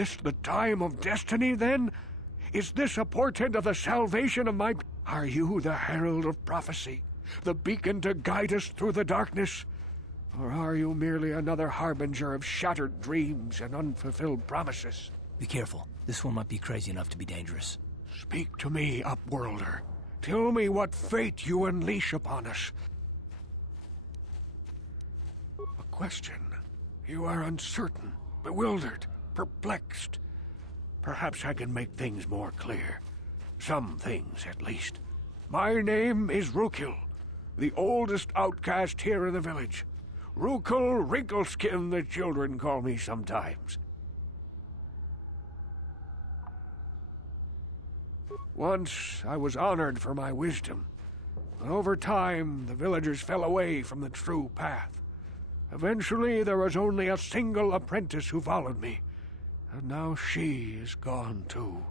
this the time of destiny, then? Is this a portent of the salvation of my... Are you the herald of prophecy? The beacon to guide us through the darkness? Or are you merely another harbinger of shattered dreams and unfulfilled promises? Be careful. This one might be crazy enough to be dangerous. Speak to me, Upworlder. Tell me what fate you unleash upon us. A question. You are uncertain, bewildered, perplexed. Perhaps I can make things more clear. Some things, at least. My name is Rukil, the oldest outcast here in the village. Rukil Wrinkleskin, the children call me sometimes. Once I was honored for my wisdom, but over time the villagers fell away from the true path. Eventually there was only a single apprentice who followed me, and now she is gone too.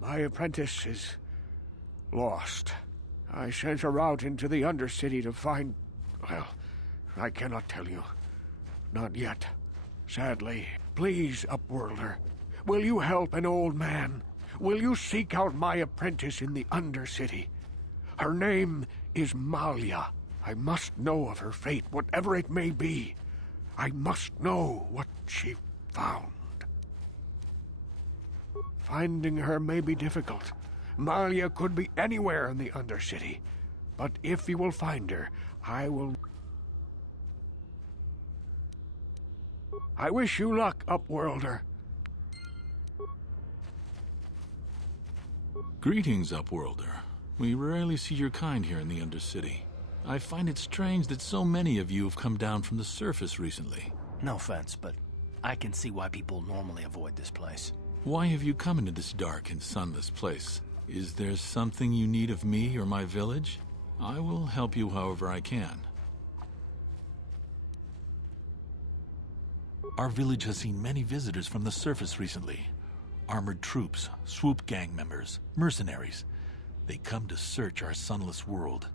My apprentice is lost. I sent her out into the Undercity to find... well, I cannot tell you. Not yet. Sadly. Please, Upworlder, will you help an old man? Will you seek out my apprentice in the Undercity? Her name is Malia. I must know of her fate, whatever it may be. I must know what she found. Finding her may be difficult. Malia could be anywhere in the Undercity. But if you will find her, I will... I wish you luck, Upworlder. Greetings, Upworlder. We rarely see your kind here in the Undercity. I find it strange that so many of you have come down from the surface recently. No offense, but I can see why people normally avoid this place. Why have you come into this dark and sunless place? Is there something you need of me or my village? I will help you however I can. Our village has seen many visitors from the surface recently. Armored troops, swoop gang members, mercenaries. They come to search our sunless world.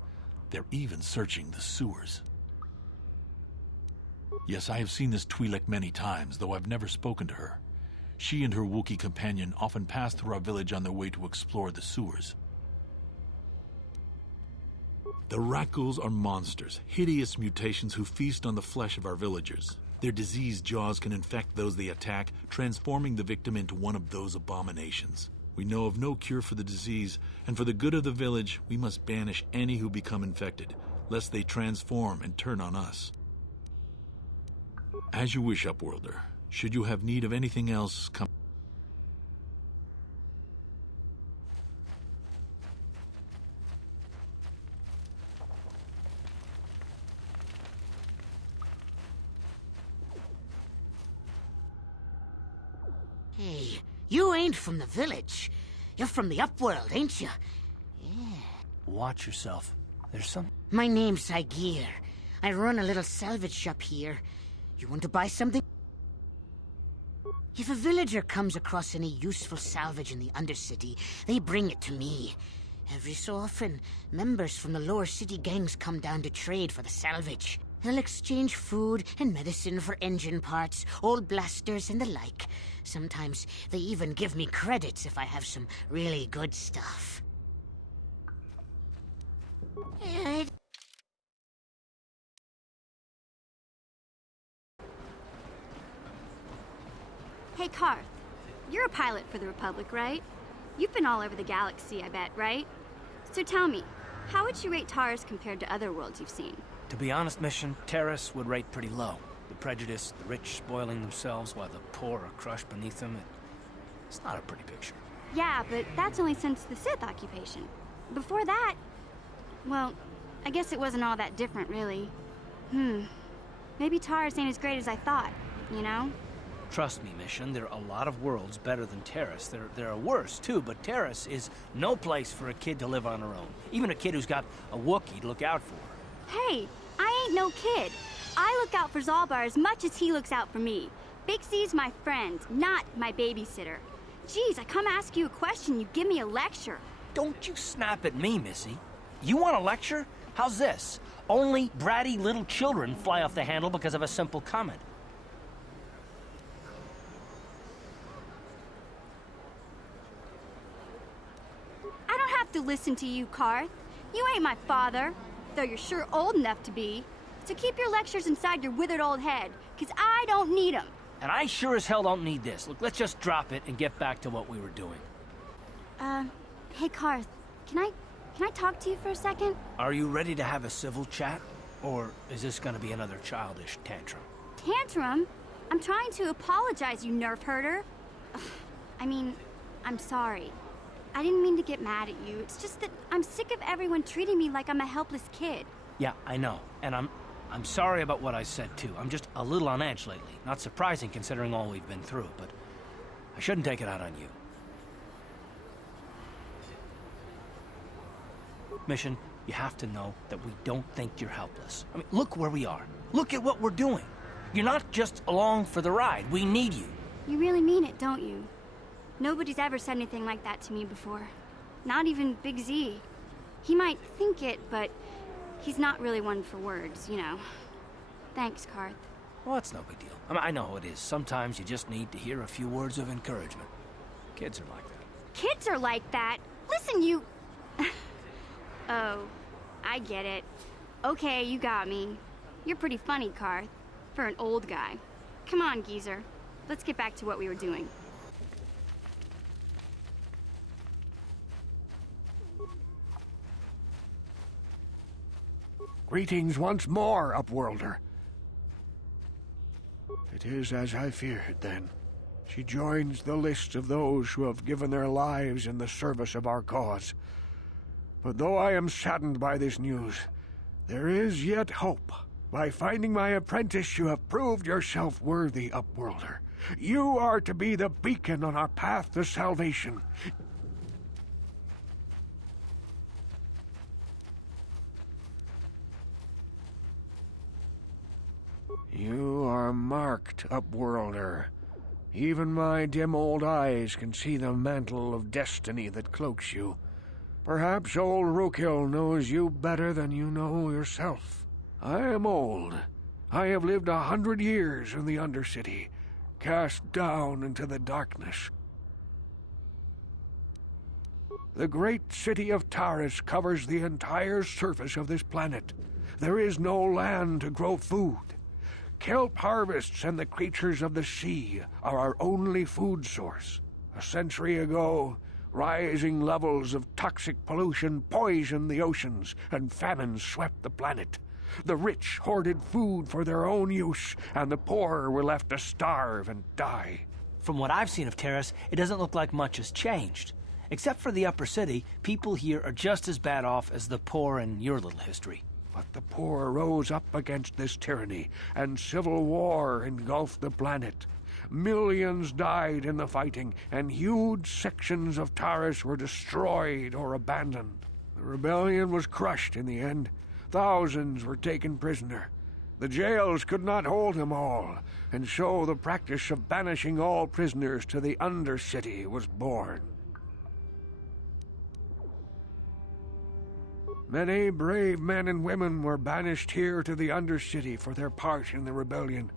They're even searching the sewers. Yes, I have seen this Twi'lek many times, though I've never spoken to her. She and her Wookiee companion often pass through our village on their way to explore the sewers. The Rakghouls are monsters, hideous mutations who feast on the flesh of our villagers. Their diseased jaws can infect those they attack, transforming the victim into one of those abominations. We know of no cure for the disease, and for the good of the village, we must banish any who become infected, lest they transform and turn on us. As you wish, Upworlder. Should you have need of anything else, come... Hey, you ain't from the village. You're from the Upworld, ain't you? Yeah. Watch yourself. There's some... My name's Saviour. I run a little salvage shop here. You want to buy something? If a villager comes across any useful salvage in the Undercity, they bring it to me. Every so often, members from the lower city gangs come down to trade for the salvage. They'll exchange food and medicine for engine parts, old blasters and the like. Sometimes they even give me credits if I have some really good stuff. Hey, Karth. You're a pilot for the Republic, right? You've been all over the galaxy, I bet, right? So tell me, how would you rate Taris compared to other worlds you've seen? To be honest, Mission, Taris would rate pretty low. The prejudice, the rich spoiling themselves while the poor are crushed beneath them. It's not a pretty picture. Yeah, but that's only since the Sith occupation. Before that, well, I guess it wasn't all that different, really. Maybe Taris ain't as great as I thought, you know? Trust me, Mission, there are a lot of worlds better than Taris. There are worse, too, but Taris is no place for a kid to live on her own. Even a kid who's got a Wookiee to look out for. Hey, I ain't no kid. I look out for Zalbar as much as he looks out for me. Big C's my friend, not my babysitter. Geez, I come ask you a question, you give me a lecture. Don't you snap at me, Missy. You want a lecture? How's this? Only bratty little children fly off the handle because of a simple comment. I don't have to listen to you, Karth. You ain't my father, though you're sure old enough to be. So keep your lectures inside your withered old head, because I don't need them. And I sure as hell don't need this. Look, let's just drop it and get back to what we were doing. Hey Karth, can I talk to you for a second? Are you ready to have a civil chat? Or is this gonna be another childish tantrum? Tantrum? I'm trying to apologize, you nerf herder. Ugh, I mean, I'm sorry. I didn't mean to get mad at you. It's just that I'm sick of everyone treating me like I'm a helpless kid. Yeah, I know. And I'm sorry about what I said, too. I'm just a little on edge lately. Not surprising considering all we've been through, but I shouldn't take it out on you. Mission, you have to know that we don't think you're helpless. I mean, look where we are. Look at what we're doing. You're not just along for the ride. We need you. You really mean it, don't you? Nobody's ever said anything like that to me before. Not even Big Z. He might think it, but he's not really one for words, you know. Thanks, Karth. Well, it's no big deal. I know how it is. Sometimes you just need to hear a few words of encouragement. Kids are like that. Kids are like that? Listen, you... Oh, I get it. Okay, you got me. You're pretty funny, Karth, for an old guy. Come on, geezer. Let's get back to what we were doing. Greetings once more, Upworlder. It is as I feared, then. She joins the list of those who have given their lives in the service of our cause. But though I am saddened by this news, there is yet hope. By finding my apprentice, you have proved yourself worthy, Upworlder. You are to be the beacon on our path to salvation. You are marked, Upworlder. Even my dim old eyes can see the mantle of destiny that cloaks you. Perhaps old Rookhill knows you better than you know yourself. I am old. I have lived 100 years in the Undercity, cast down into the darkness. The great city of Taris covers the entire surface of this planet. There is no land to grow food. Kelp harvests and the creatures of the sea are our only food source. A century ago, rising levels of toxic pollution poisoned the oceans, and famine swept the planet. The rich hoarded food for their own use, and the poor were left to starve and die. From what I've seen of Taris, it doesn't look like much has changed. Except for the upper city, people here are just as bad off as the poor in your little history. But the poor rose up against this tyranny, and civil war engulfed the planet. Millions died in the fighting, and huge sections of Taris were destroyed or abandoned. The rebellion was crushed in the end. Thousands were taken prisoner. The jails could not hold them all, and so the practice of banishing all prisoners to the Undercity was born. Many brave men and women were banished here to the Undercity for their part in the rebellion.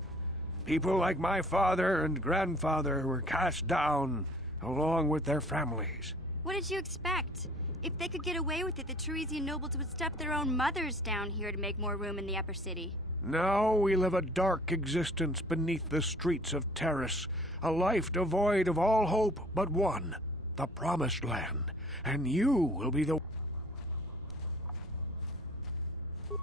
People like my father and grandfather were cast down, along with their families. What did you expect? If they could get away with it, the Teresian nobles would stuff their own mothers down here to make more room in the upper city. Now we live a dark existence beneath the streets of Taris, a life devoid of all hope but one, the Promised Land, and you will be the...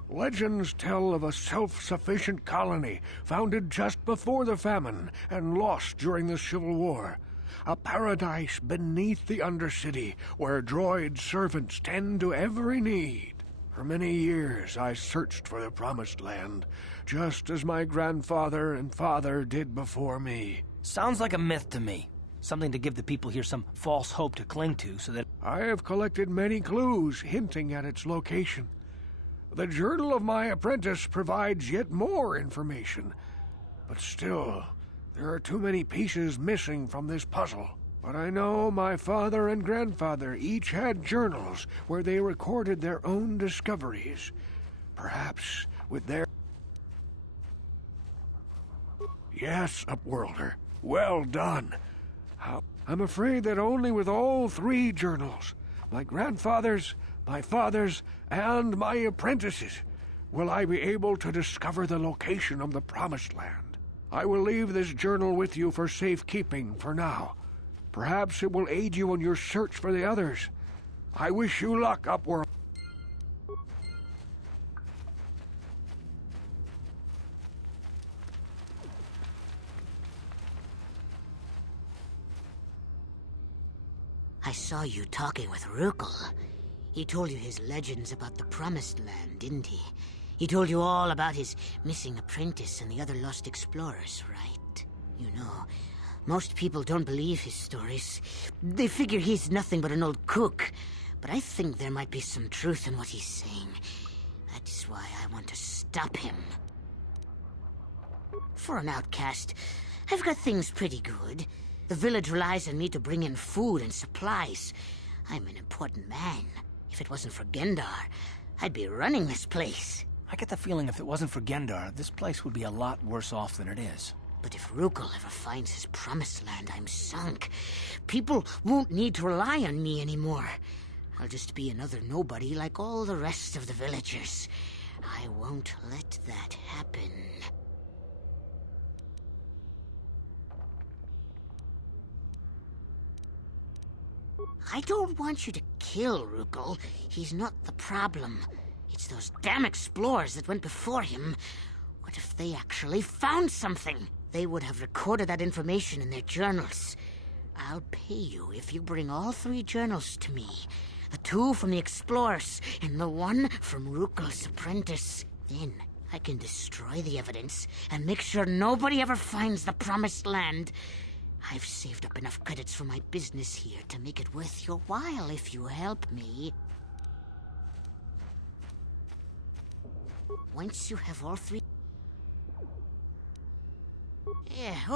Legends tell of a self-sufficient colony founded just before the famine and lost during the Civil War. A paradise beneath the Undercity where droid servants tend to every need. For many years I searched for the Promised Land, just as my grandfather and father did before me. Sounds like a myth to me. Something to give the people here some false hope to cling to so that... I have collected many clues hinting at its location. The journal of my apprentice provides yet more information. But still, there are too many pieces missing from this puzzle. but I know my father and grandfather each had journals where they recorded their own discoveries. Perhaps with their... Yes, Upworlder. Well done. I'm afraid that only with all three journals, my grandfather's, my father's, and my apprentice's, will I be able to discover the location of the Promised Land. I will leave this journal with you for safekeeping for now. Perhaps it will aid you in your search for the others. I wish you luck, Upworld. I saw you talking with Rukel. He told you his legends about the Promised Land, didn't he? He told you all about his missing apprentice and the other lost explorers, right? You know, most people don't believe his stories. They figure he's nothing but an old cook. But I think there might be some truth in what he's saying. That's why I want to stop him. For an outcast, I've got things pretty good. The village relies on me to bring in food and supplies. I'm an important man. If it wasn't for Gendar, I'd be running this place. I get the feeling if it wasn't for Gendar, this place would be a lot worse off than it is. But if Rukel ever finds his Promised Land, I'm sunk. People won't need to rely on me anymore. I'll just be another nobody like all the rest of the villagers. I won't let that happen. I don't want you to kill Rukel. He's not the problem. It's those damn explorers that went before him. What if they actually found something? They would have recorded that information in their journals. I'll pay you if you bring all three journals to me. The two from the explorers, and the one from Rukel's apprentice. Then I can destroy the evidence and make sure nobody ever finds the Promised Land. I've saved up enough credits for my business here to make it worth your while if you help me. Once you have all three... Yeah.